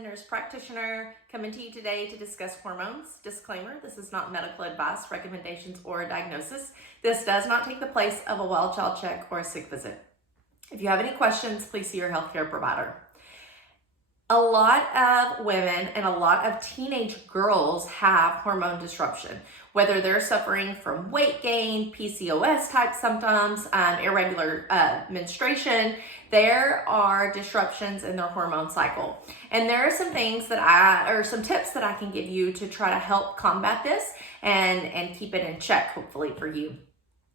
nurse practitioner, coming to you today to discuss hormones. Disclaimer, this is not medical advice, recommendations, or a diagnosis. This does not take the place of a well child check or a sick visit. If you have any questions, please see your healthcare provider. A lot of women and a lot of teenage girls have hormone disruption, whether they're suffering from weight gain, PCOS type symptoms, irregular menstruation. There are disruptions in their hormone cycle. And there are some things some tips that I can give you to try to help combat this and keep it in check, hopefully for you.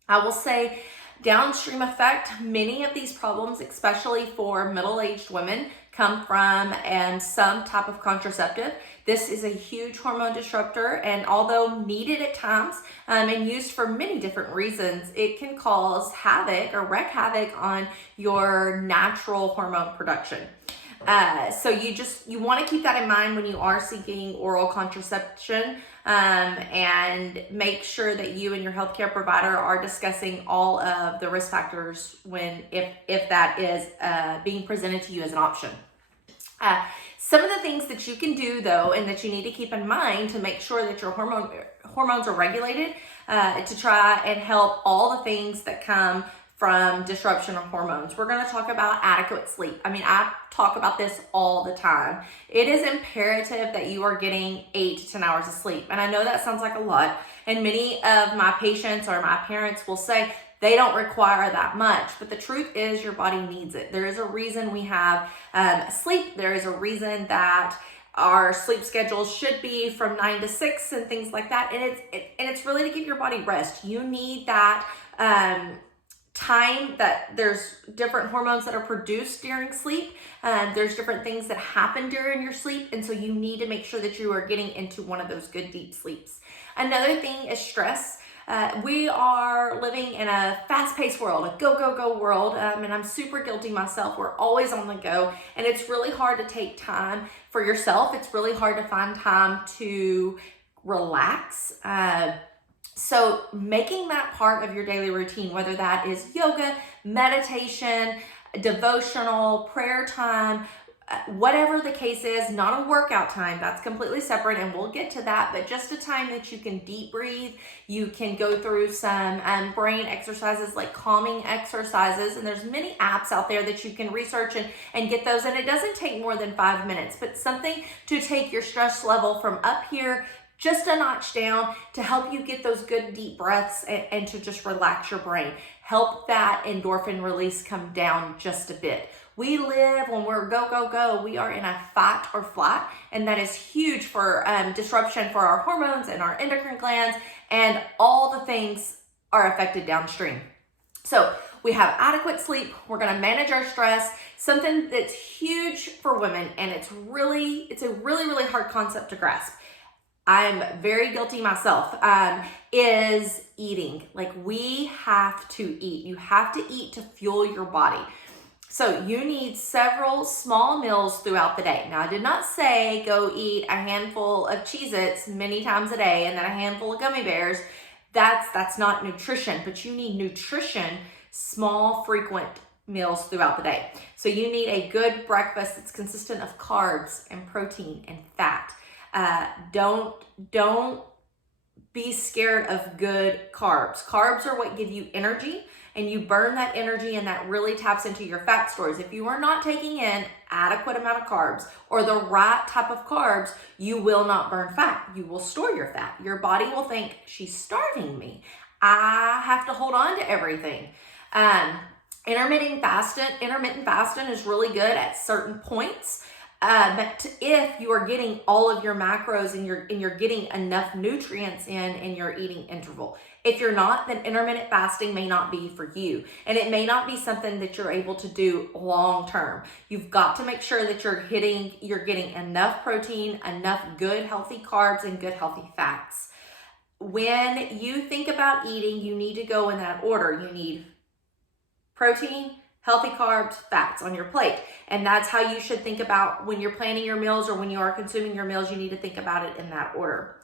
I will say downstream effect, many of these problems, especially for middle-aged women, come from some type of contraceptive. This is a huge hormone disruptor, and although needed at times and used for many different reasons, it can cause havoc or wreak havoc on your natural hormone production. So you want to keep that in mind when you are seeking oral contraception, and make sure that you and your healthcare provider are discussing all of the risk factors if that is being presented to you as an option. Some of the things that you can do though, and that you need to keep in mind to make sure that your hormones are regulated, to try and help all the things that come from disruption of hormones. We're going to talk about adequate sleep. I talk about this all the time. It is imperative that you are getting 8 to 10 hours of sleep. And I know that sounds like a lot. And many of my patients or my parents will say they don't require that much. But the truth is your body needs it. There is a reason we have sleep. There is a reason that our sleep schedules should be from 9 to 6 and things like that. And it's really to give your body rest. You need that time that there's different hormones that are produced during sleep. There's different things that happen during your sleep. And so you need to make sure that you are getting into one of those good deep sleeps. Another thing is stress. We are living in a fast-paced world, a go world, and I'm super guilty myself. We're always on the go, and it's really hard to take time for yourself. It's really hard to find time to relax. So making that part of your daily routine, whether that is yoga, meditation, devotional, prayer time, whatever the case is, not a workout time, that's completely separate, and we'll get to that, but just a time that you can deep breathe. You can go through some brain exercises like calming exercises, and there's many apps out there that you can research and get those, and it doesn't take more than 5 minutes, but something to take your stress level from up here just a notch down to help you get those good deep breaths and to just relax your brain. Help that endorphin release come down just a bit. We live, when we're go, we are in a fight or flight, and that is huge for disruption for our hormones and our endocrine glands, and all the things are affected downstream. So we have adequate sleep. We're going to manage our stress. Something that's huge for women, and it's a really hard concept to grasp. I'm very guilty myself, is eating. Like, we have to eat. You have to eat to fuel your body. So you need several small meals throughout the day. Now, I did not say go eat a handful of Cheez-Its many times a day and then a handful of gummy bears. That's not nutrition, but you need nutrition, small, frequent meals throughout the day. So you need a good breakfast that's consistent of carbs and protein and fat. Don't be scared of good carbs. Carbs are what give you energy, and you burn that energy, and that really taps into your fat stores. If you are not taking in adequate amount of carbs or the right type of carbs, you will not burn fat. You will store your fat. Your body will think, she's starving me. I have to hold on to everything. Intermittent fasting is really good at certain points. But if you are getting all of your macros and you're getting enough nutrients in your eating interval. If you're not, then intermittent fasting may not be for you, and it may not be something that you're able to do long term. You've got to make sure that you're getting enough protein, enough good healthy carbs, and good healthy fats. When you think about eating, you need to go in that order. You need protein, healthy carbs, fats on your plate. And that's how you should think about when you're planning your meals, or when you are consuming your meals, you need to think about it in that order.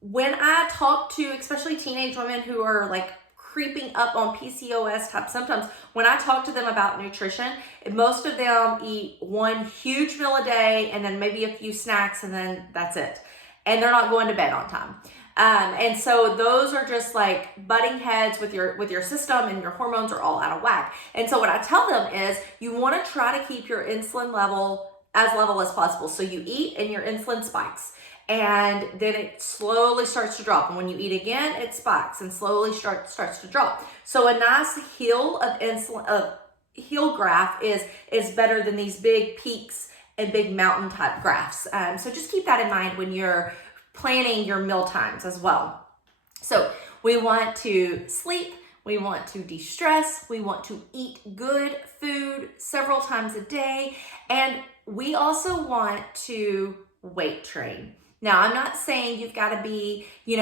When I talk to especially teenage women who are like creeping up on PCOS type symptoms, when I talk to them about nutrition, most of them eat one huge meal a day and then maybe a few snacks and then that's it. And they're not going to bed on time. And so those are just like butting heads with your system, and your hormones are all out of whack. And so what I tell them is you want to try to keep your insulin level as level as possible. So you eat and your insulin spikes, and then it slowly starts to drop. And when you eat again, it spikes and slowly starts to drop. So a nice hill of insulin, hill graph is better than these big peaks and big mountain type graphs. So just keep that in mind when you're planning your meal times as well. So we want to sleep, we want to de-stress, we want to eat good food several times a day, and we also want to weight train. Now, I'm not saying you've got to be, you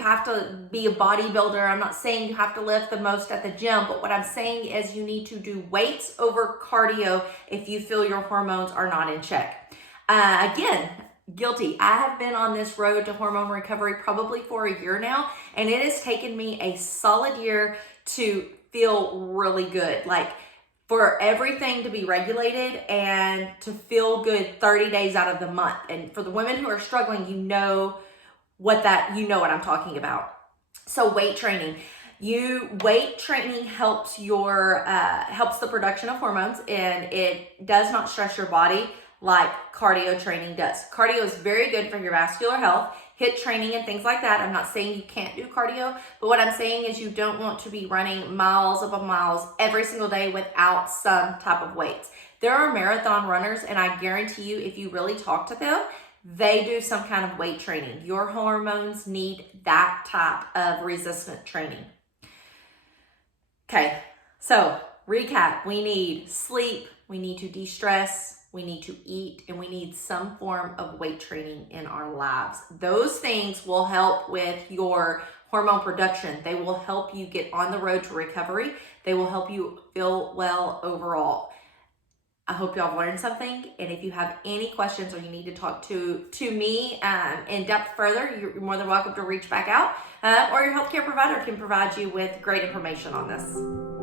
have to be a bodybuilder. I'm not saying you have to lift the most at the gym, but what I'm saying is you need to do weights over cardio if you feel your hormones are not in check. Again, guilty. I have been on this road to hormone recovery probably for a year now, and it has taken me a solid year to feel really good. Like, for everything to be regulated and to feel good 30 days out of the month. And for the women who are struggling, you know what I'm talking about. So weight training. Weight training helps helps the production of hormones, and it does not stress your body like cardio training does. Cardio is very good for your vascular health, HIIT training and things like that. I'm not saying you can't do cardio, but what I'm saying is you don't want to be running miles upon miles every single day without some type of weights. There are marathon runners, and I guarantee you, if you really talk to them, they do some kind of weight training. Your hormones need that type of resistant training. Okay, so recap, we need sleep, we need to de-stress, we need to eat, and we need some form of weight training in our lives. Those things will help with your hormone production. They will help you get on the road to recovery. They will help you feel well overall. I hope y'all learned something. And if you have any questions or you need to talk to me in depth further, you're more than welcome to reach back out, or your healthcare provider can provide you with great information on this.